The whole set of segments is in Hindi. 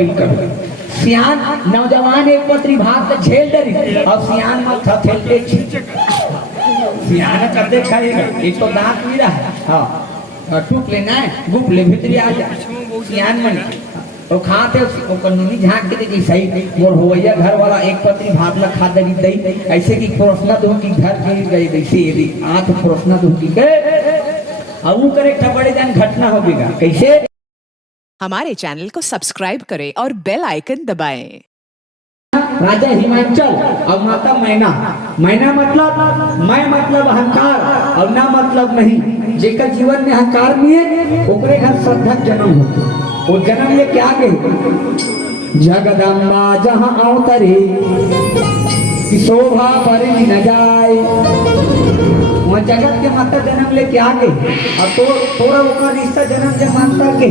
खवई कर सियान नौजवान एक पत्री भाग के झेल डरी और सियान में थथेलते सियान कर दे खाएगा एक तो दांत भी रहा हां टूक लेना है गुप ले भीतर आ जा सियान में और खाते ओ कानूनी झांक के दे सही मोर होया घर वाला एक पत्री भाग ला खा दे दई ऐसे की प्रश्न दो की घर गिर गई वैसे यदि आंख प्रश्न दो की के अब वो करे बड़े जन घटना होगा कैसे। हमारे चैनल को सब्सक्राइब करें और बेल आइकन दबाएं। राजा हिमाचल और माता मैना मैना मतलब मैं मतलब अहंकार और ना मतलब नहीं जेकर जीवन में अहंकार नहीं है ओकरे घर श्रद्धा जन्म होते वो जन्म ले क्या गए जगदम्बा जहां अवतरे कि शोभा पर न जाए वहाँ जगत के माता जन्म ले क्या गए और तोरा ओकर रिश्ता जन्म जे मानता के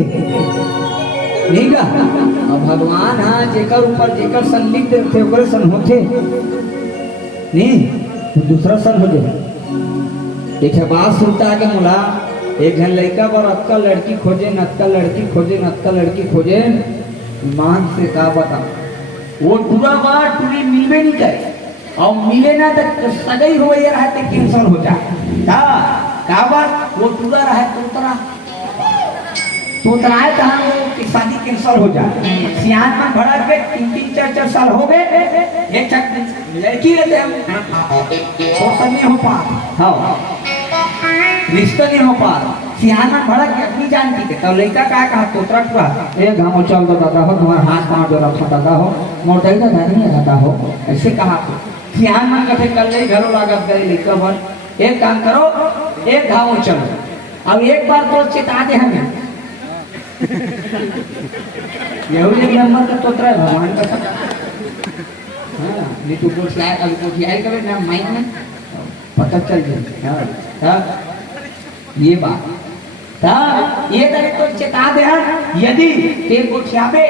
नहीं का और भगवान हाँ जेकर ऊपर जेकर संलिप्त थे ओकर सन होते नहीं तो दूसरा सन हो जाए। एक बात सुनता है कि मुला एक घन लड़का और अक्का लड़की खोजे नक्का लड़की खोजे नक्का लड़की खोजे मान से का बता वो पूरा बात पूरी मिलवे नहीं करे और मिले ना तो सगाई हो ये रहा तो कैंसर हो जाए का बात वो पूरा रहा तोतरा है तो हम की शादी कैंसर हो जाए सियान में भड़ा के 3-4 साल हो गए एक लड़की रहते हम तो नहीं हो पा हाँ रिश्ता नहीं हो पा सियान में भड़ा के अपनी जान की तब लड़का का कहा तोतरा हुआ ए गाँव चल दो दादा हो तुम्हारा हाथ पाँव जो रखा दादा हो मोटाई दादा नहीं दादा हो ऐसे कहा सियान में कथे कर ले घरों लागत करे लड़का भर एक काम करो एक गाँव चलो अब एक बार तो चेता दे हमें यही एक नंबर का तोतरा भगवान का सब हाँ नहीं तो कुछ लाए अभी कुछ आई कभी ना माइक में पता चल जाए हाँ ये बात ये तरह तो चेता दे यदि तेल गोठिया पे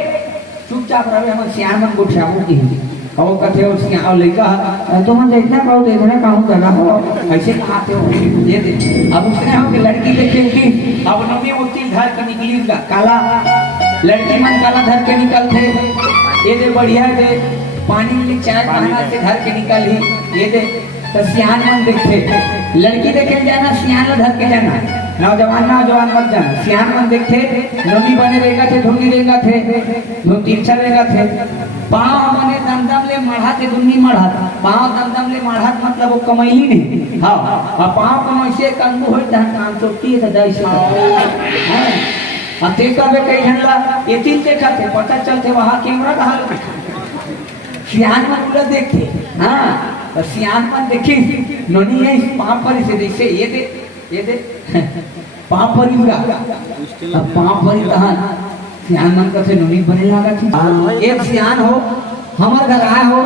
चुपचाप रहे हम सियान गोठिया की और कथे उसके और लड़का तुम देखना पाओ देखना कहूँ करना हो ऐसे खाते हो ये दे अब उसने हम लड़की देखे कि अब नवी वो चीज घर के निकली उसका काला लड़की मन काला घर के निकलते ये दे बढ़िया दे पानी में चाय बना से घर के निकली ये दे तो सियान मन देखते लड़की देखे जाना सियान घर के जाना नौजवान मत जाना सियान मन देखते नवी बने रहेगा थे धुनी रहेगा थे तीर्छा रहेगा थे पाँव मने दमदम ले मढ़ा थे दुनी मढ़ा पाँव दमदम ले मढ़ा मतलब वो कमैली नहीं हाँ और पाँव कमैसे कंगू हो काम चोटी है दई से ते कबे कई घंटा ये तीन देखा थे पता चलते वहाँ कैमरा कहाँ सियान में पूरा देखते हाँ सियान में देखी नोनी है पाँव पर से जैसे ये दे पाँव पर ही पाँव पर ही कहाँ सियान मन का नोनी बने लगा थी एक सियान हो हमारे घर आया हो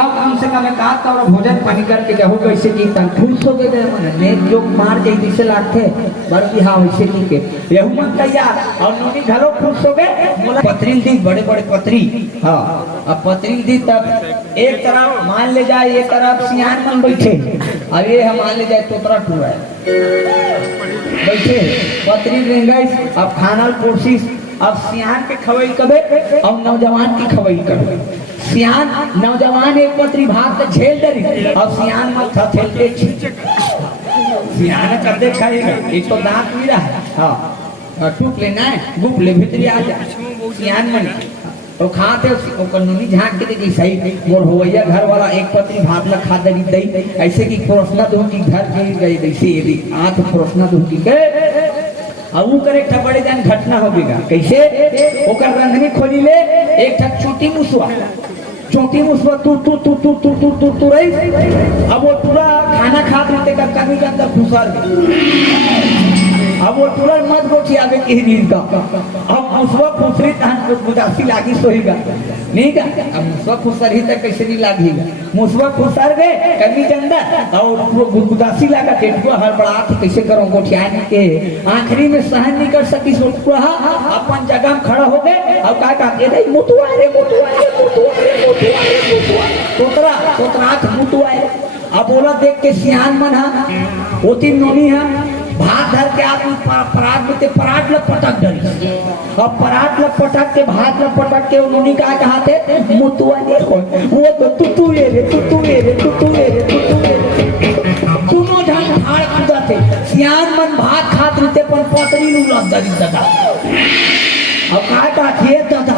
अब कम से कम एक आध और भोजन पानी करके जाओ कैसे की खुश हो गए मन नेक जोक मार के जैसे लागते बल्कि हाँ वैसे की के यहू मन तैयार और नोनी घरों खुश हो गए मोला पत्री दी बड़े बड़े पत्री हाँ अब पत्री दी तब एक तरफ मान ले जाए एक तरफ सियान मन बैठे अब ये हम मान ले जाए तोतरा टूरा बैठे पत्री रेंगाई अब खाना कोशिश अब सियान के खवई कबे और नौजवान की खवई कबे सियान नौजवान एक पत्री भाग के झेल डरी और सियान में थथेलते सियान कर दे खाएगा एक तो दांत भी रहा हाँ टूक लेना है गुप ले भीतर आ जा सियान में और खाते ओ कानूनी झांक के दे सही मोर होया घर वाला एक पत्री भाग ला खा दे दई ऐसे की प्रश्न दो की घर गिर गई वैसे यदि आंख प्रश्न दो की के अब वो करे बड़े जन घटना होगा कैसे ओकर रंगनी खोली ले एक ठक छोटी मुसवा तू रही अब वो पूरा खाना खा देते का कभी के अंदर घुसर अब वो तुरंत मत गोठी आगे की नींद का अब मुसवा खुसरी तहन को गुदासी लागी सोईगा नहीं का अब मुसवा खुसर ही तक कैसे नहीं लागेगा मुसवा खुसर गए कभी चंदा और गुदासी लागा टेटुआ हड़बड़ा के कैसे करो गोठिया के आखिरी में सहन नहीं कर सकी सोटुआ अपन जगह में खड़ा हो गए अब का कहते रे मुतुआ रे तोतरा मुतुआ अब बोला देख के सियान मन हा ओती नोनी है भात धर के आप परात में ते परात ल पटक डरी और परात ल पटक के भात ल पटक के उन्होंने कहा थे मुतुआ देखो वो तो तुतु ले रे तुतु ले रे तुतु ले रे तुतु ले रे दोनों जन भाड़ कूदा थे सियान मन भात खात रहते पर पतरी नु लग दरी दादा अब का थे दादा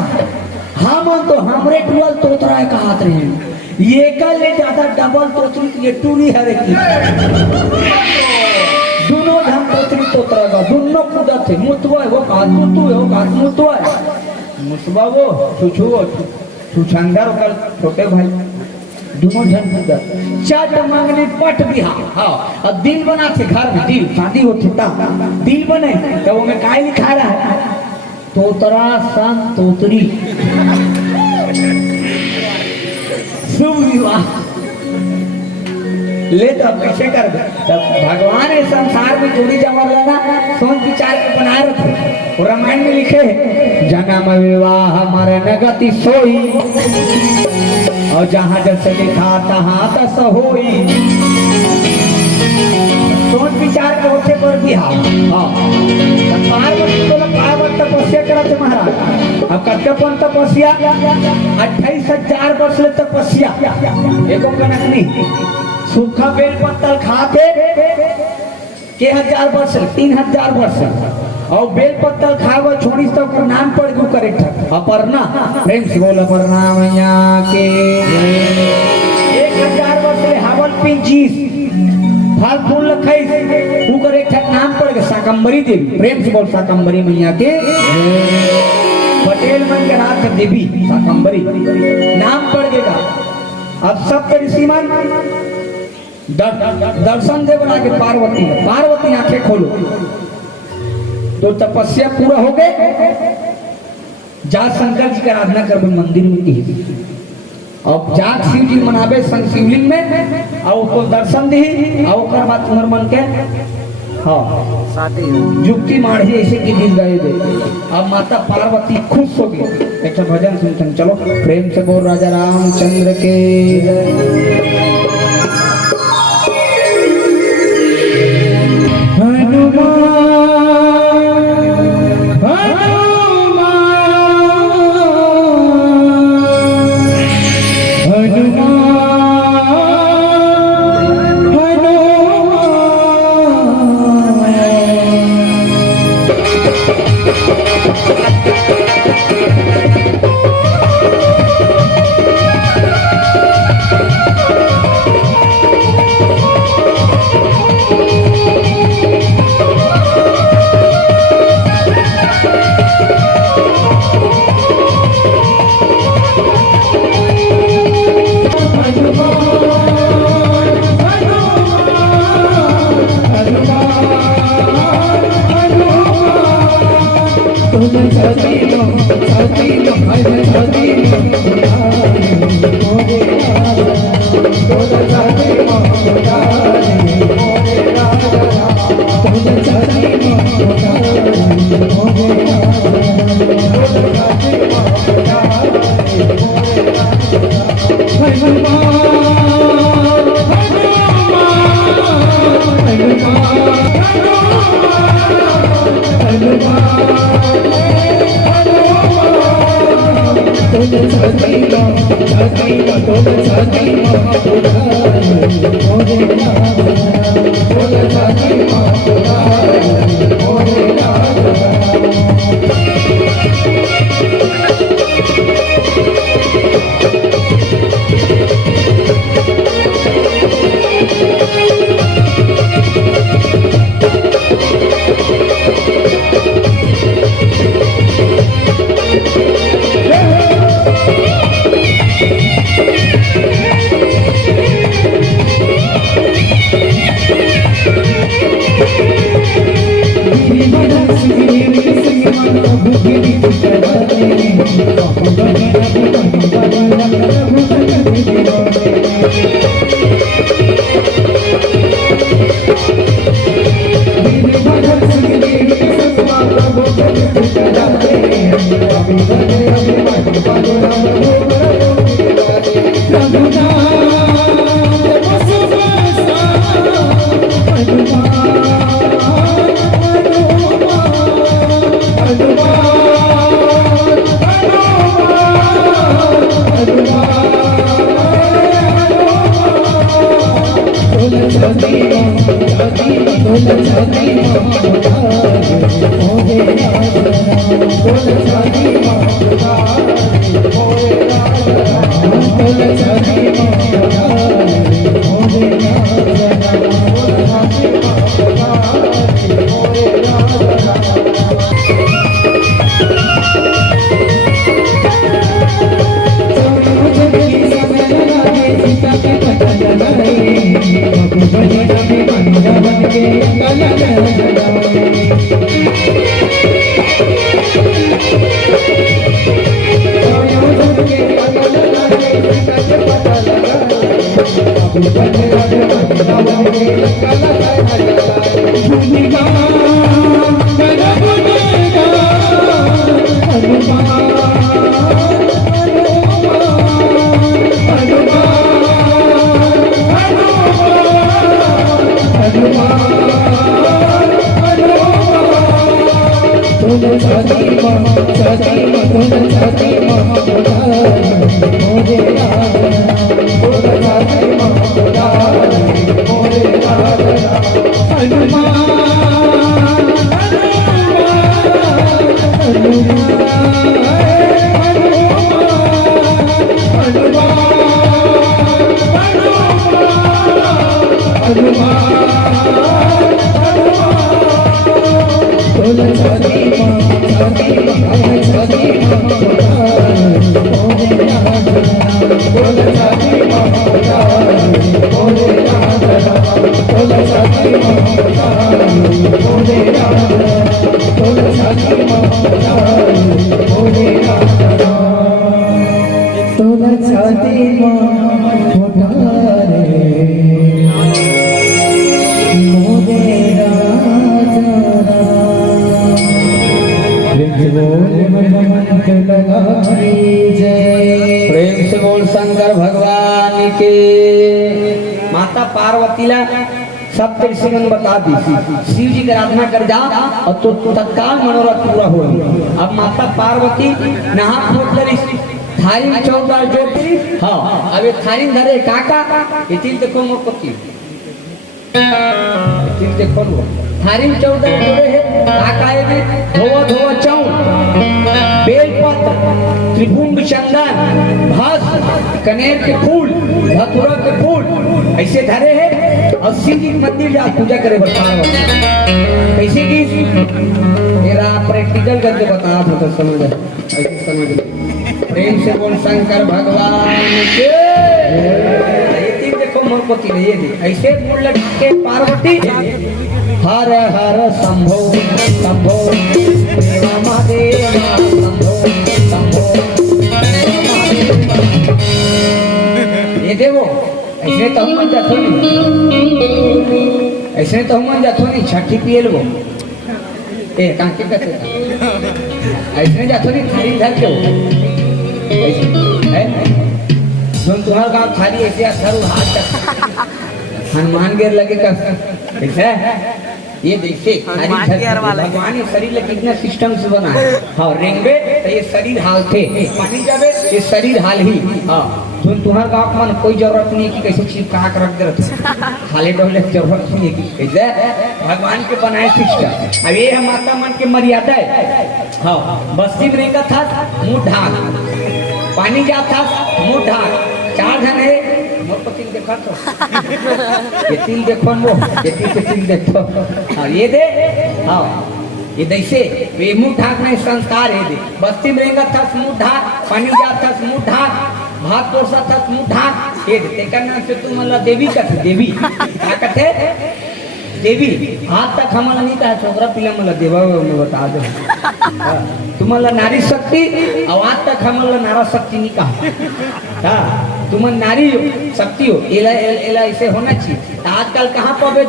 हम तो हमरे टुअल तोतरा है कहात रहे ये कल ले ज्यादा डबल तोतरी ये टूरी हरे की दोनों हम तोतरी तोतरा का दोनों कूदा थे मुतवा वो का तुतु हो का मुतवा मुतवा वो छुछंदर कल छोटे भाई दोनों जन कूदा चाट मांगने पट बिहा हां अब दिल बना थे घर में दिल शादी होती ता दिल बने तो वो में काय लिखा रहा है तोतरा संग तोतरी शुभ विवाह ले तो कैसे कर तब भगवान इस संसार में जोड़ी जमा लगा सोच विचार के बना रखे और रामायण में लिखे जन्म विवाह मरण गति सोई और जहां जैसे लिखा तहां तस होई सोच विचार के होते पर बिहार हां पार्वती तो पार्वत तपस्या करते महाराज अब कत्तेपन तपस्या 28,000 वर्ष ले तपस्या एको कनक नहीं सूखा बेल पत्तल खाते के 1000 वर्ष 3000 वर्ष और बेल पत्तल खावा छोड़ी तो कर नाम पड़ गयो करेक्ट अपर्णा प्रेम से बोल अपर्णा मैया के 1000 वर्ष ले हावल पिंजीस फल फूल लखाई वो करेक्ट नाम पड़ गया शाकंभरी देवी प्रेम से बोल शाकंभरी मैया के पटेल मन के रात देवी शाकंभरी नाम पड़ गया अब सब ऋषिमान दर्शन दे बना के पार्वती आंखें खोलो तो तपस्या पूरा हो गए जा शंकर जी की आराधना कर मंदिर में की अब जात शिव जी मनावे संग शिवलिंग में और उसको दर्शन दी और ओकर बाद तुम्हार मन के हाँ युक्ति माढ़ी ऐसे की गीत गाए दे अब माता पार्वती खुश हो गई एक भजन सुनते चलो प्रेम से बोल राजा रामचंद्र के प्रेम से बोल शंकर भगवान के। माता पार्वतीला सब दृश्य बता दी, शिव जी की आराधना कर जा और तो तत्काल मनोरथ पूरा हो। अब माता पार्वती नहा खोट करी थारी में 14 ज्योति। हाँ अब ये थारी धरे काका ये तीन देखो मोती तीन देखो थारी में 14 जोड़े है काका ये भी धोवा धोवा चौन बेलपत्र त्रिभुंड चंदन भस्म कनेर के फूल धतूरा के फूल ऐसे धरे है और शिव जी मंदिर जा पूजा करे पार्वती। कैसे की मेरा प्रैक्टिकल करके बता तो समझ ऐसे समझ। प्रेम से बोल शंकर भगवान के। ये तीन देखो मोरपति ने ये देख ऐसे फूल लटके के पार्वती हर हर शंभो शंभो महादेव शंभो शंभो। ये देखो ऐसे तो हम जातो नहीं, ऐसे तो हम जातो नहीं छठी पिए लो ए कांके करते ऐसे जातो नहीं थाली धर के ऐसे है जो तुम्हारा गाँव थाली ऐसे धरो हाथ तक हनुमान गिर लगे कर ऐसा ये देखिए भगवान ये शरीर कितना सिस्टम से बना है। हाँ रेंगे तो ये शरीर हाल थे पानी जावे ये शरीर हाल ही। हाँ तुम्हारे गाँव मन कोई जरूरत नहीं है कि कैसे चीज कहाँ कर रख दे खाले डोले जरूरत नहीं है कि कैसे भगवान के बनाए सिस्टम। अब ये है माता मन के मर्यादा है। हाँ बस्ती में रहेगा था मुँह ढाक पानी जाता मुँह ढाक 4 जन है मोरपति देखा तो ये तीन देखो वो ये तीन देखो। हाँ ये दे हाँ ये दैसे ये मुँह ढाक नहीं संस्कार है दे। बस्ती में रहेगा था मुँह ढाक पानी जाता मुँह ढाक भात तोड़सा था मुँह ढाक ये दे नाम से तुम मतलब देवी कथे देवी क्या कथे देवी हाथ तक हमारा नहीं कहा छोकरा पिला मतलब देवा में बता दो तुम्हारा नारी शक्ति और आज तक हमारा नारा शक्ति नहीं कहा। हाँ तुम नारी शक्ति हो एला एला ऐसे होना चाहिए। आजकल कहाँ पावे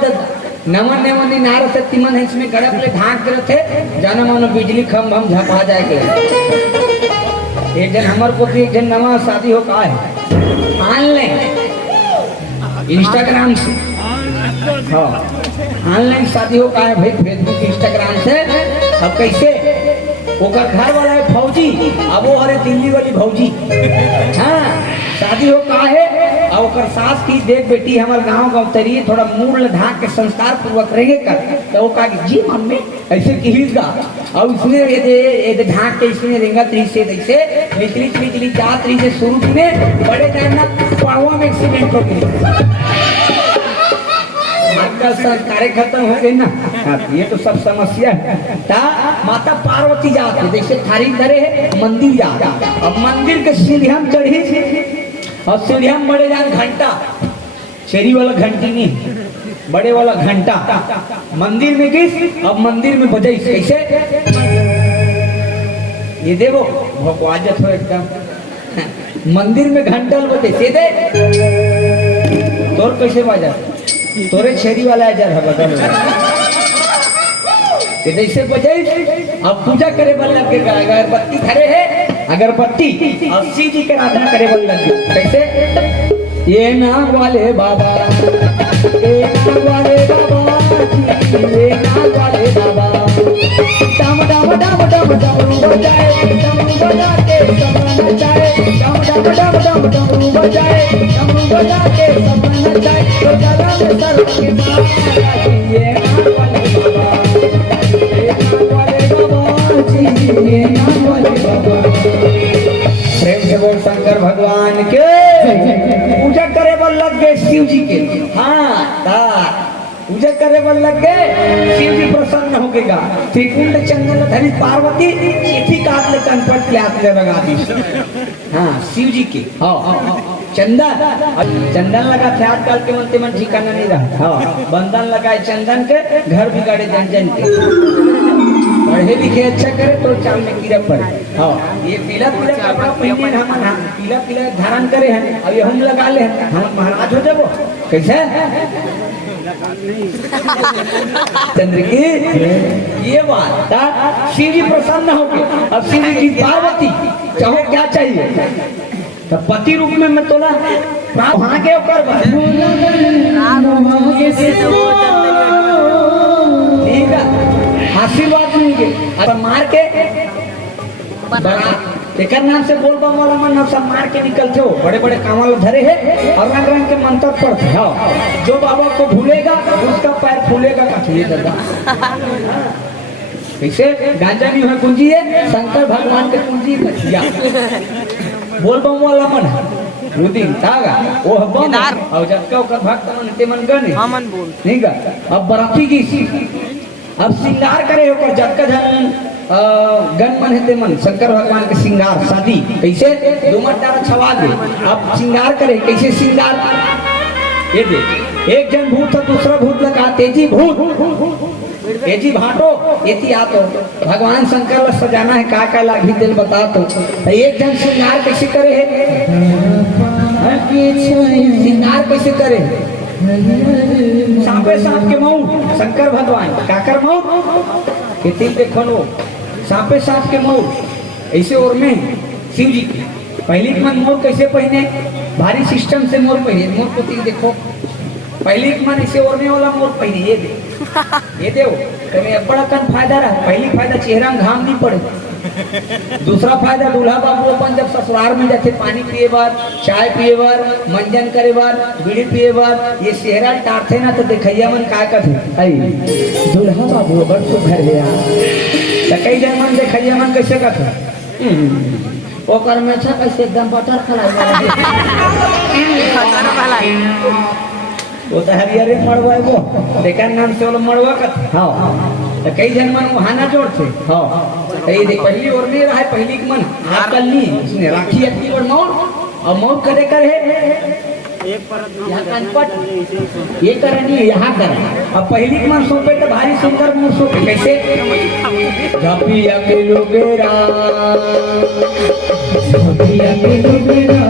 नमन नमन नारा शक्ति मन है इसमें गड़प ले ढाक रहे थे जाना मानो बिजली खम हम झपा जाएगा। एक जन हमारे को एक जन नवा शादी हो कहा है ऑनलाइन इंस्टाग्राम से। हाँ ऑनलाइन शादी हो कहा है भाई फेसबुक इंस्टाग्राम से। अब कैसे वो घर वाला है फौजी अब वो हरे दिल्ली वाली भौजी। हाँ शादी हो कहा है और कर सास की देख बेटी हमारे गांव का उतरिए थोड़ा मूल ढाक के संस्कार पूर्वक रहेंगे कर तो वो कहा जी मम्मी ऐसे किहिगा और इसने ये ढाक के इसने रेंगत रही से ऐसे निचली चली चली जात रही से शुरू में बड़े टाइम ना पड़वा में एक्सीडेंट हो गई। आजकल संस्कारें खत्म हो गई ना। ये तो सब समस्या है। ता माता पार्वती जाते जैसे थारी धरे है मंदिर जा अब मंदिर के सीढ़ियां चढ़ी और सीढ़ियां बड़े जान घंटा शेरी वाला घंटी नहीं बड़े वाला घंटा मंदिर में किस अब मंदिर में बजाई कैसे ये देखो भगवाजत हो एकदम मंदिर में घंटा बजे सीधे तोर कैसे बाजा तोरे छेरी वाला अजर है बदल जैसे बजाई अब पूजा करे बन लग गए अगरबत्ती खड़े है अगरबत्ती और शिव जी के आराधना करे बन लग गए कैसे ये नाग वाले बाबा ये नाग वाले बाबा ये नाग वाले बाबा डम डम डम डम डमरू बजाए डमरू बजा के सब नचाए डम डम डम डम डमरू बजाए डमरू बजा के सब नचाए तो जला में सर के बाबा ये नाग वाले बाबा प्रेम से बोल शंकर भगवान के पूजा करे बल लग गए शिव जी के हाँ पूजा करे बल लग गए शिव जी प्रसन्न हो गएगा त्रिकुंड चंदन धरी पार्वती चिट्ठी काट ले कनपट के हाथ में लगा दी हाँ शिव जी के हाँ चंदन लगा थे आजकल के मनते मन ठिकाना नहीं रहा हाँ बंधन लगाए चंदन के घर बिगाड़े जन जन के पढ़े लिखे अच्छा करे तो चाल में कीड़ा पड़े हाँ ये पीला पीला कपड़ा पहने हम पीला पीला धारण करे हैं अब ये हम लगा ले हम महाराज हो जाबो कैसे चंद्र की ये बात शिव जी प्रसन्न हो गए अब शिव जी पार्वती चाहो क्या चाहिए तो पति रूप में मैं तोला वहां के कर ठीक है आशीर्वाद मिलेंगे अब मार के एक नाम से बोल बम वाला मन सब मार के निकलते हो बड़े बड़े कामल धरे हैं और रंग रंग के मंत्र पढ़ते हो जो बाबा को भूलेगा उसका पैर फूलेगा का दादा ऐसे गांजा नहीं है कुंजी है शंकर भगवान के कुंजी बचिया बोल बम वाला मन रुदिन तागा वो बम और जब का भक्त मन ते मन गने मन बोल ठीक है अब बराती की अब श्रृंगार करे होकर जब का धन गण मन हेते मन शंकर भगवान के श्रृंगार शादी कैसे दुमट डारा छवा दे अब श्रृंगार करे कैसे श्रृंगार ये दे एक जन भूत था दूसरा भूत लगा तेजी भूत तेजी भाटो एती आतो भगवान शंकर ला सजाना है का लागी दिल बता तो एक जन श्रृंगार कैसे करे है श्रृंगार कैसे करे सांपे सांप के मऊ शंकर भगवान काकर मऊ खेती देखो लो सांपे सांप के मऊ ऐसे और में शिव जी की पहली मन मोर कैसे पहने भारी सिस्टम से मोर पहने मोर को देखो पहली मन ऐसे ओढ़ने वाला मोर पहने ये दे तुम्हें बड़ा कन फायदा रहा पहली फायदा चेहरा में घाम नहीं पड़े दूसरा फायदा दूल्हा बाबू अपन जब ससुराल में जाते पानी पिए बार चाय पिए बार मंजन करे बार बीड़ी पिए बार ये चेहरा टारते ना तो देखैया मन का कहते दूल्हा बाबू बड़ तो घर गया तो कई जन मन देखैया मन कैसे कहते ओकर में अच्छा कैसे एकदम बटर खलाई वो तो हरियर मड़वा वो लेकिन नाम से वो मड़वा का हाँ तो कई जन मन वहाँ ना जोड़ते हाँ तो ये देख पहली और नहीं रहा है पहली मन हाथ कर ली उसने राखी अपनी और मोर और मोर करे करे ये करनी यहाँ कर अब पहली मन सोपे तो भारी सुंदर मोर सोपे कैसे झापिया के लोगेरा झापिया के लोगेरा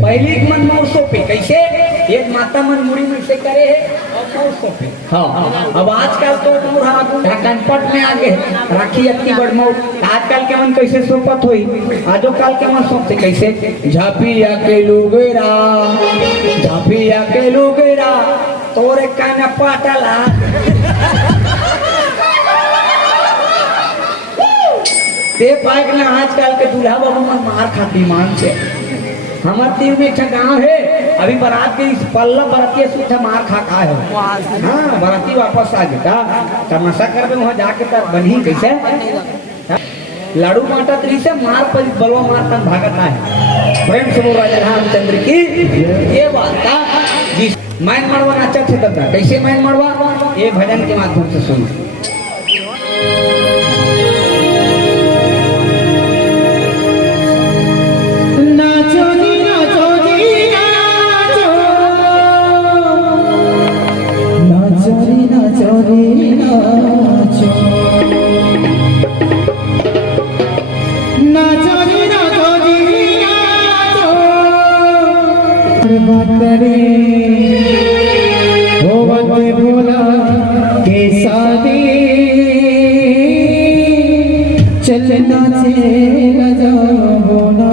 पहली मन मोर सोपे कैसे एक माता मन मुड़ी में से करे है और मोर सोपे हाँ अब आजकल तो कनपट में आगे राखी अति बड़ मोर आजकल के मन कैसे सोपत हुई आजो काल के मन सोपते कैसे झापिया के लोगेरा तोरे कान पाटला ते पाइक ना आजकल के दूल्हा बाबू मन मार खाती मान से हमारे तीर में एक गांव है अभी बारात के इस पल्ला बराती सूठा मार खा है हाँ बराती वापस आ गया तमाशा कर वहाँ जाके तब बनी कैसे लाडू माटा तरी से मार पर बलवा मार तन भागता है प्रेम से बोल राजा रामचंद्र की ये बात था जिस मैन मड़वा नाचा थे तब कैसे मैन मड़वा ये भजन के माध्यम से सुनो नाचो करे होवत भोला के शादी चलना चेला जाबोना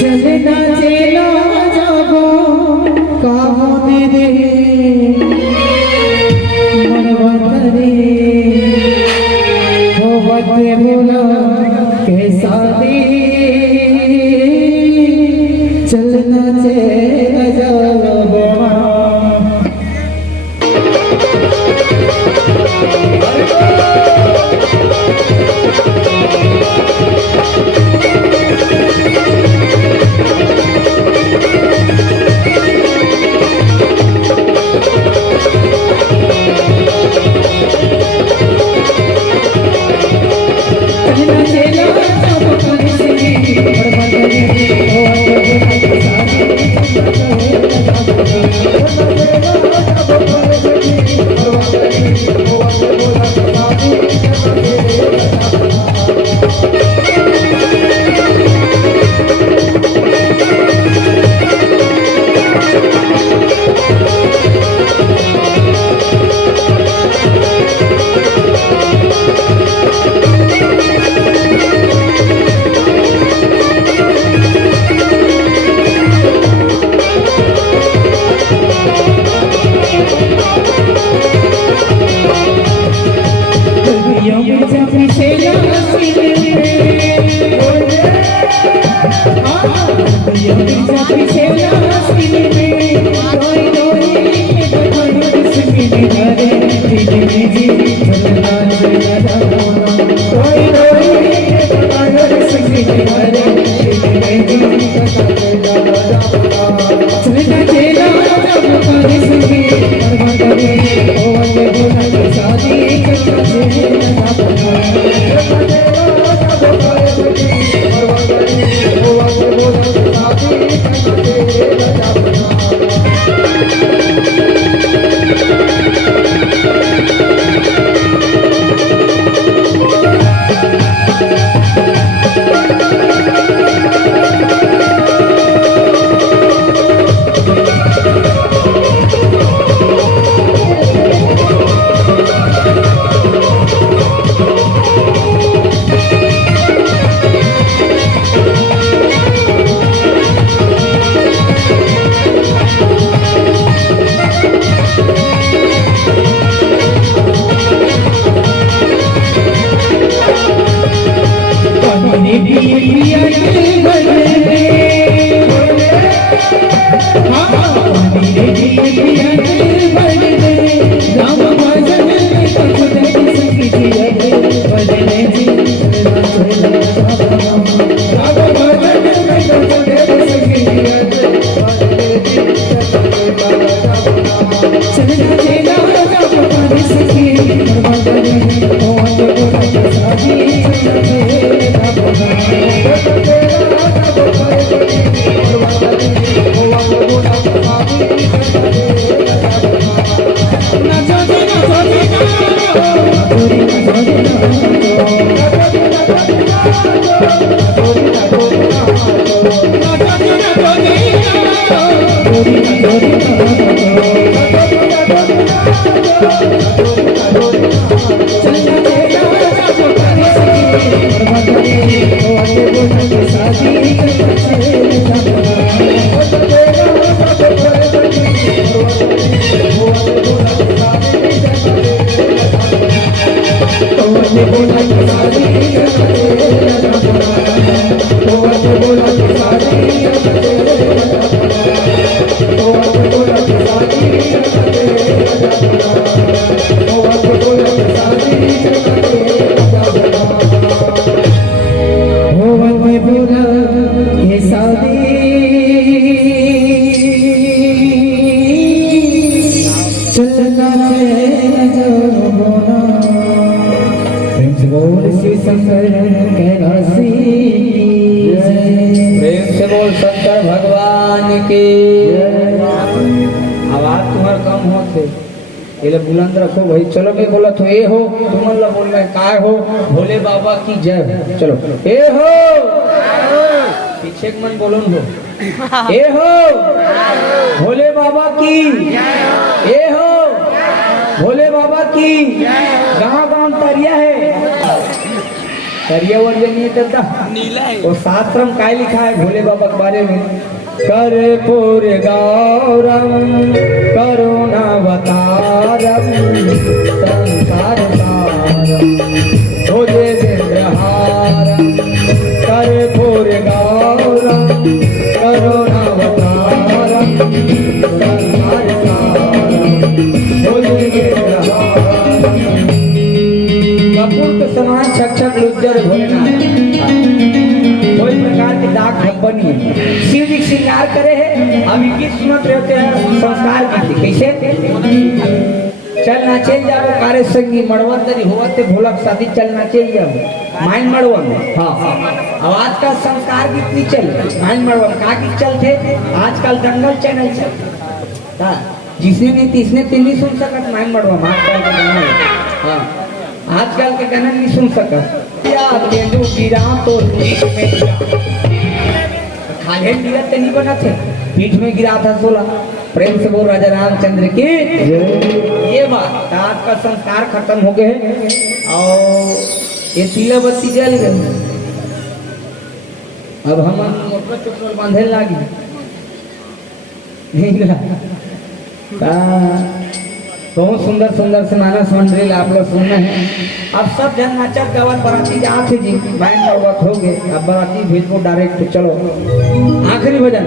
चलना चेला जाबो काहो दे दे मनवा करे होवत भोला के शादी चलना चेला जाबोना बुलंद रखो भाई। चलो मैं बोला तो ए हो, तुम अल्लाह बोल रहे काय हो, भोले बाबा की जय। चलो ए हो, पीछे मन बोलो हो। ए हो भोले बाबा की, ए हो भोले बाबा की। गाँव गाँव तरिया है, तरिया वर्ग नहीं करता वो शास्त्र में काय लिखा है भोले बाबा के बारे में। कर्पूर गौरम करुणावतारम संसार सारम भुजगेन्द्रहारम। कर्पूर गौरम करुणावतारम संसार सारम भुजगेन्द्रहारम। कपूर के समान छक्षक लुज्जर भोलेनाथ, कोई प्रकार के दाग धब्बा नहीं है। शिव जी श्रृंगार करे है। अभी गीत सुनत रहते हैं संस्कार गीत कैसे चल नाचे जाओ कार्य संगी मड़वंतरी होते भोलक शादी चल नाचे जाओ माइन मड़वन। हाँ अब आजकल संस्कार गीत नहीं चल माइन मड़वन का गीत चलते आजकल दंगल चैनल चल। हाँ जिसने नहीं तीसने तीन नहीं सुन सकत माइन मड़वन आजकल के गाना। हाँ आजकल के गाना नहीं सुन सकत। गिरा तो खाले गिरा तो नहीं बना थे पीठ में गिरा था 16। प्रेम से बोल राजा रामचंद्र की ये बात। आज का संस्कार खत्म हो गए और ये तीला बत्ती जल गए। अब हम मोटर चुटल बांधे लागी बहुत सुंदर सुंदर से मानस मंडली आप लोग सुनना है। अब सब जन नाचत गावत बराती जात है जी बैंड गावत हो गए। अब बराती भेज को डायरेक्ट चलो आखिरी भजन।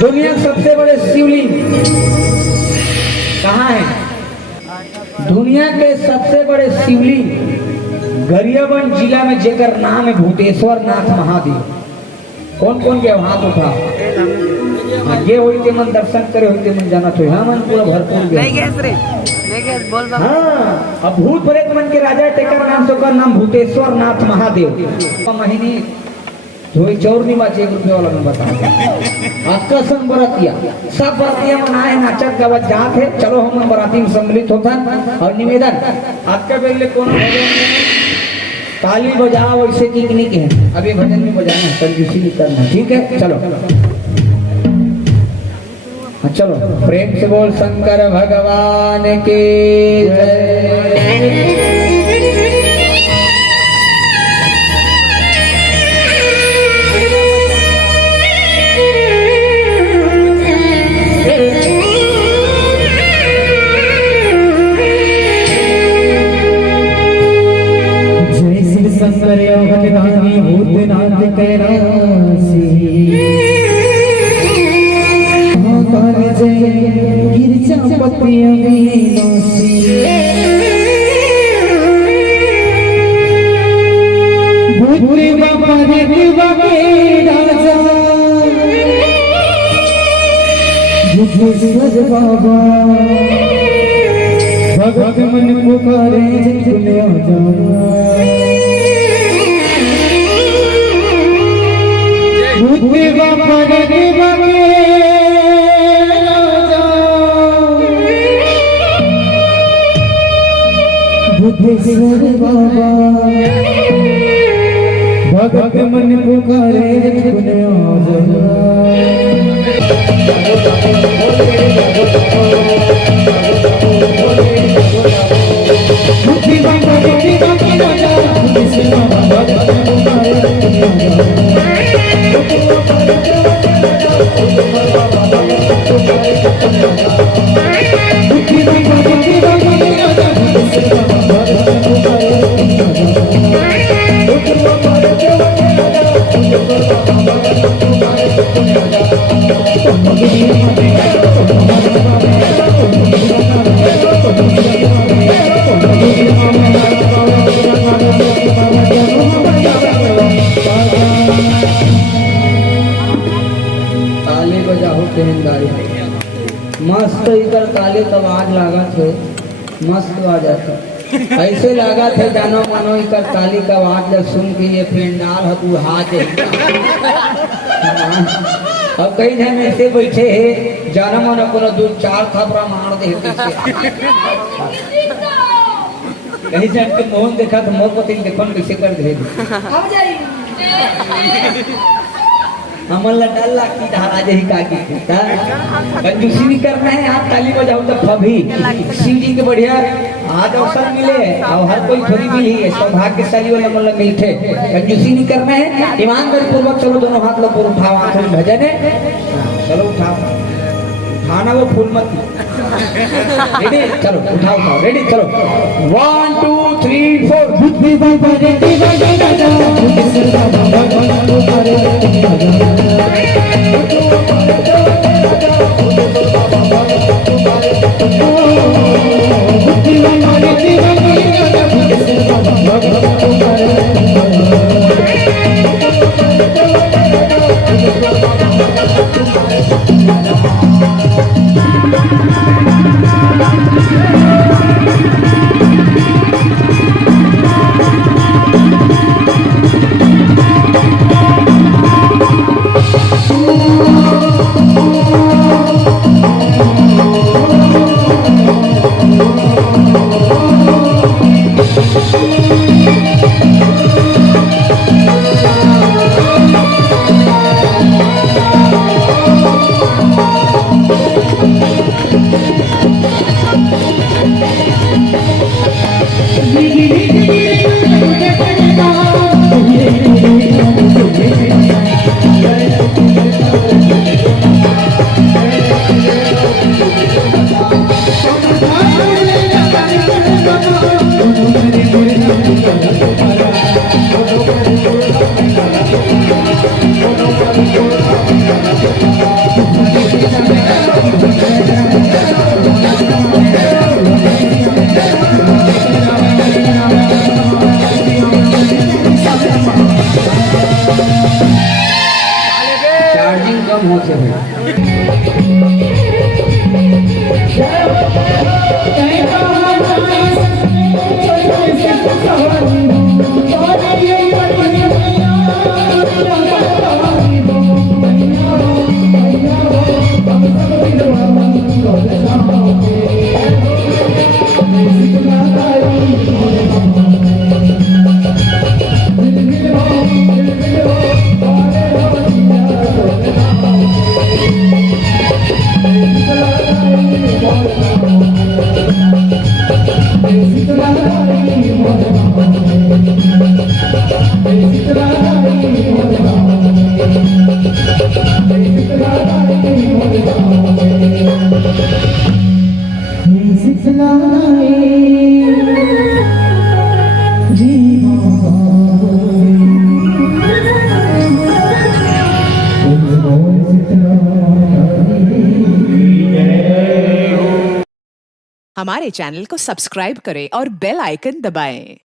दुनिया के सबसे बड़े शिवलिंग कहाँ है? दुनिया के सबसे बड़े शिवलिंग गरियाबंद जिला में जेकर नाम है भूतेश्वर नाथ महादेव। कौन कौन के हाथ उठा ये होते मन दर्शन करे होते मन जाना तो हाँ मन पूरा भरपूर गया। हाँ अब भूत प्रेत मन के राजा टेकर नाम तो का नाम भूतेश्वर नाथ महादेव। महीने धोई चौर नहीं बाचे 1 रुपये वाला में बता। आपका संग बरातिया सब बरातिया मनाए नाचत गावत जात है। चलो हम बराती में सम्मिलित होता और निवेदन आपका बेले कौन ताली बजाओ वैसे की नहीं है। अब ये भजन में बजाना कंजूसी नहीं करना ठीक है। चलो चलो प्रेम से बोल शंकर भगवान के जय श्री शंकर भगवान भूतनाथ कैलासी गिरजा पतिया भूतरे बाबा रे देवा के राजा भूतेश्वर बाबा भगत मन पुकारे चले आजा। भूतरे बाबा रे देवा के भूतेश्वर बाबा भगत मन पुकारे चले आजा। भूति बाबा भूति बाबा राजा भूतेश्वर बाबा भगत मन पुकारे चले आजा। भूति बाबा भूति बाबा राजा भूतेश्वर बाबा ताले बजाओ पहनदारी मस्त इधर ताले तब आग लागत है मस्त आ जाता ऐसे लागत है जानो मानो इकर ताली का आवाज सुन के ये पेंडाल हतु हाथ अब कई जन ऐसे बैठे है जानो मानो कोनो 2-4 थपड़ा मार दे कहीं से के मोहन देखा तो मोर पति देखन कैसे कर दे हमन ला डर ला की धारा जही का की का कंजूसी नहीं करना है। आप ताली बजाओ तो फभी शिव जी के बढ़िया आज अवसर मिले और हर कोई थोड़ी मिली है, सौभाग्यशाली वाला मतलब मिलते। कंजूसी नहीं करना है, ईमानदारी पूर्वक चलो दोनों हाथ लो पूरा उठाओ, हाथ में भजन है। चलो उठाओ, खाना वो फूल मत रेडी, चलो उठाओ उठाओ रेडी, चलो 1 2 3 4 बुद्धि बाबा रे देवा राजा बुद्धि सरदा बाबा तो करे बुद्धि बाबा रे देवा राजा बुद्धि सरदा बाबा तो करे चार्जिंग कम हो से हमारे चैनल को सब्सक्राइब करें और बेल आइकन दबाएं।